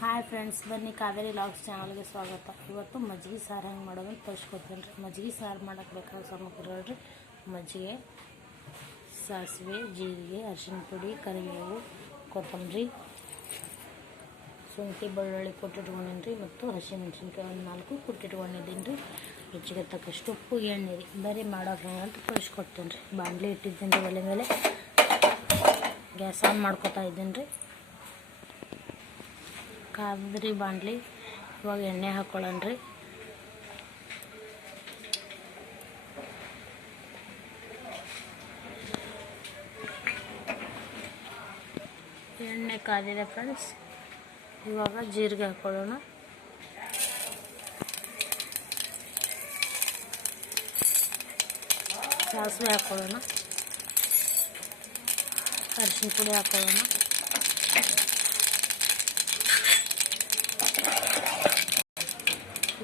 Hi friends, ಬನ್ನಿ Kaveri logs ಚಾನಲ್ಗೆ ಸ್ವಾಗತ. ಇವತ್ತು ಮಜ್ಜಿಗೆ ಸಾರು ಹೆಂಗೆ ಮಾಡೋದು ಅಂತ ತೋರಿಸ್ಕೊಡ್ತೀನಿ ರೀ. ಮಜ್ಜಿಗೆ ಸಾರು ಮಾಡೋಕ್ಕೆ ಬೇಕಾದ ಸಾಮಗ್ರಿಗಳು ರೀ: ಮಜ್ಜಿಗೆ, ಸಾಸಿವೆ, ಜೀರಿಗೆ, ಅರಿಶಿನ ಪುಡಿ, ಕರಿಬೇವು, ಕೊತ್ತಂಬರಿ, ಶುಂಠಿ, ಬೆಳ್ಳುಳ್ಳಿ ಕೊಟ್ಟಿಟ್ಕೊಂಡಿನಿ ರೀ, ಮತ್ತು ಹಸಿಮೆಣ್ಸಿನ್ಕಾಯಿ ಒಂದು 4 ಕುಟ್ಟಿಟ್ಕೊಂಡಿದ್ದೀನಿ ರೀ. ರುಚಿಗೆ ತಕ್ಕಷ್ಟು ಉಪ್ಪು, ಎಣ್ಣೆ ರೀ. ಬರೀ ಮಾಡೋದು ಹೆಂಗೆ ಅಂತ ತೋರಿಸ್ಕೊಡ್ತೀನಿ ರೀ. ಬಾಣಲಿ ಇಟ್ಟಿದ್ದೀನಿ ರೀ, ಒಲೆ ಮೇಲೆ ಗ್ಯಾಸ್ ಆನ್ ಮಾಡ್ಕೊತಾ ಇದ್ದೀನಿ ರೀ. ಕಾದ್ರಿ ಬಾಣಲಿ. ಇವಾಗ ಎಣ್ಣೆ ಹಾಕ್ಕೊಳ್ಳೋಣ ರೀ. ಎಣ್ಣೆ ಕಾದಿದೆ ಫ್ರೆಂಡ್ಸ್. ಇವಾಗ ಜೀರಿಗೆ ಹಾಕ್ಕೊಳ್ಳೋಣ. ಸಾಸಿವೆ ಹಾಕ್ಕೊಳ್ಳೋಣ. ಅರಿಶಿನ ಪುಡಿ ಹಾಕ್ಕೊಳ್ಳೋಣ.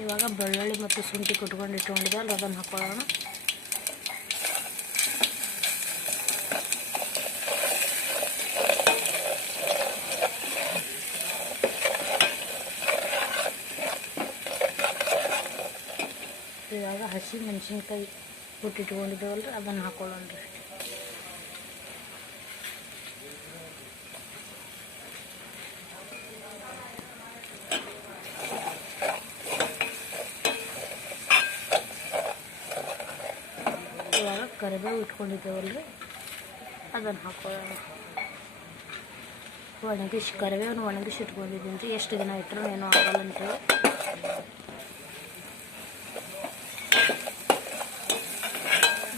ಇವಾಗ ಬೆಳ್ಳುಳ್ಳಿ ಮತ್ತು ಶುಂಠಿ ಇಟ್ಕೊಂಡಿದ್ದಲ್ಲ ಅದನ್ನು ಹಾಕ್ಕೊಳ್ಳೋಣ. ಇವಾಗ ಹಸಿ ಮೆಣಸಿನ್ಕಾಯಿ ಕುಟ್ಟಿಟ್ಕೊಂಡಿದ್ದೇವಲ್ರಿ ಅದನ್ನು ಹಾಕ್ಕೊಳ್ಳೋಣ ರೀ. ಇವಾಗ ಕರಿಬೇವು ಇಟ್ಕೊಂಡಿದ್ದೇವಲ್ರಿ ಅದನ್ನು ಹಾಕ್ಕೊಳ್ಳೋಣ. ಕರಿಬೇವನ್ನು ಒಣಗಿಸಿ ಇಟ್ಕೊಂಡಿದ್ದೀನಿ ರೀ. ಎಷ್ಟು ದಿನ ಇಟ್ಟರು ಏನೂ ಆಗಲ್ಲ ಅಂತೇಳಿ.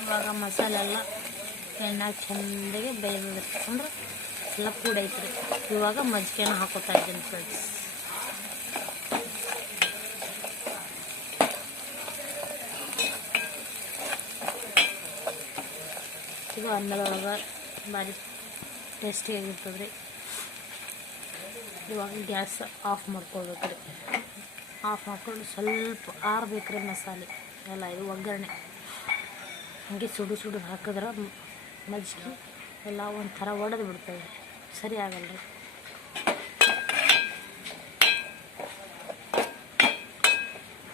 ಇವಾಗ ಮಸಾಲೆ ಎಲ್ಲ ಎಣ್ಣೆ ಚೆಂದಾಗಿ ಬೇಯ್ದಿಟ್ಕೊಂಡ್ರೆ ಎಲ್ಲ ಕೂಡೈತ್ರಿ. ಇವಾಗ ಮಜ್ಜಿಗೆನ ಹಾಕೋತಾ ಇದ್ದೀನಿ ಫ್ರೆಂಡ್ಸ್. ಇದು ಅನ್ನದೊಳಗೆ ಭಾರಿ ಟೇಸ್ಟಿಯಾಗಿರ್ತದೆ ರೀ. ಇವಾಗ ಗ್ಯಾಸ್ ಆಫ್ ಮಾಡ್ಕೊಳ್ಬೇಕು ರೀ. ಆಫ್ ಮಾಡ್ಕೊಂಡು ಸ್ವಲ್ಪ ಆರಬೇಕು ರೀ ಮಸಾಲೆ ಎಲ್ಲ. ಇದು ಒಗ್ಗರಣೆ ಹಾಗೆ ಸುಡು ಹಾಕಿದ್ರೆ ಮಜ್ಜಿಗೆ ಎಲ್ಲ ಒಂಥರ ಒಡೆದು ಬಿಡ್ತದೆ, ಸರಿ ಆಗಲ್ಲ ರೀ.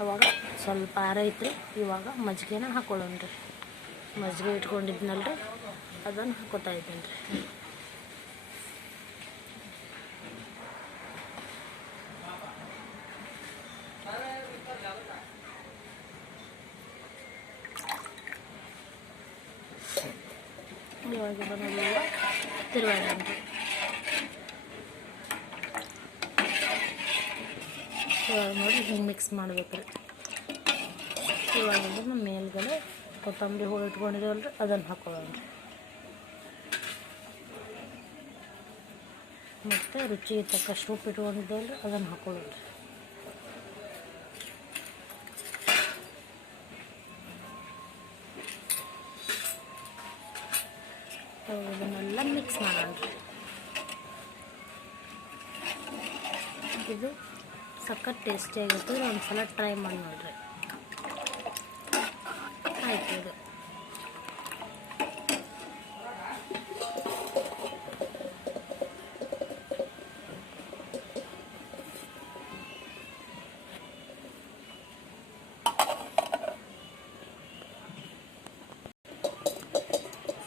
ಅವಾಗ ಸ್ವಲ್ಪ ಆರೈತ್ರಿ. ಇವಾಗ ಮಜ್ಜಿಗೆನ ಹಾಕ್ಕೊಳ್ಳೋಣ ರೀ. ಮಜ್ಜಿಗೆ ಇಟ್ಕೊಂಡಿದ್ನಲ್ರಿ ಅದನ್ನು ಹಾಕೋತಾ ಇದ್ದೀನಿ ರೀ. ಇವಾಗ ಬಂದೆಲ್ಲ ತಿರುವಾಡೋಣ ರೀ. ಇವಾಗ ನೋಡಿ ಹಿಂಗೆ ಮಿಕ್ಸ್ ಮಾಡ್ಬೇಕು ರೀ. ಇವಾಗ ನಮ್ಮ ಮೇಲ್ಗಡೆ ಕೊತ್ತಂಬರಿ ಹೋಳು ಇಟ್ಕೊಂಡಿದ್ದೇವಲ್ರಿ ಅದನ್ನು ಹಾಕ್ಕೊಳ್ಳೋಣ ರೀ. ಮತ್ತು ರುಚಿಗೆ ತಕ್ಕಷ್ಟು ಉಪ್ಪು ಇಟ್ಕೊಂಡಿದ್ದೇವಲ್ರಿ ಅದನ್ನು ಹಾಕ್ಕೊಳ್ಳೋಣ ರೀ. ಇದನ್ನೆಲ್ಲ ಮಿಕ್ಸ್ ಮಾಡೋಣ ರೀ. ಇದು ಸಖತ್ ಟೇಸ್ಟಿಯಾಗಿರ್ತದೆ. ಒಂದು ಸಲ ಟ್ರೈ ಮಾಡಿ ನೋಡಿರಿ. ಆಯಿತು. ಇದು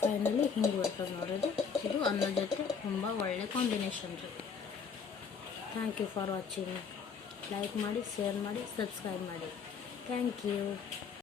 ಫೈನಲಿ ಹಿಂಗೆ ಬರ್ತದೆ ನೋಡಿರಿ. ಇದು ಅನ್ನದ ಜೊತೆ ತುಂಬ ಒಳ್ಳೆ ಕಾಂಬಿನೇಷನ್ ರೀ. Thank you for watching. Like ಮಾಡಿ, ಶೇರ್ ಮಾಡಿ, ಸಬ್ಸ್ಕ್ರೈಬ್ ಮಾಡಿ. Thank you.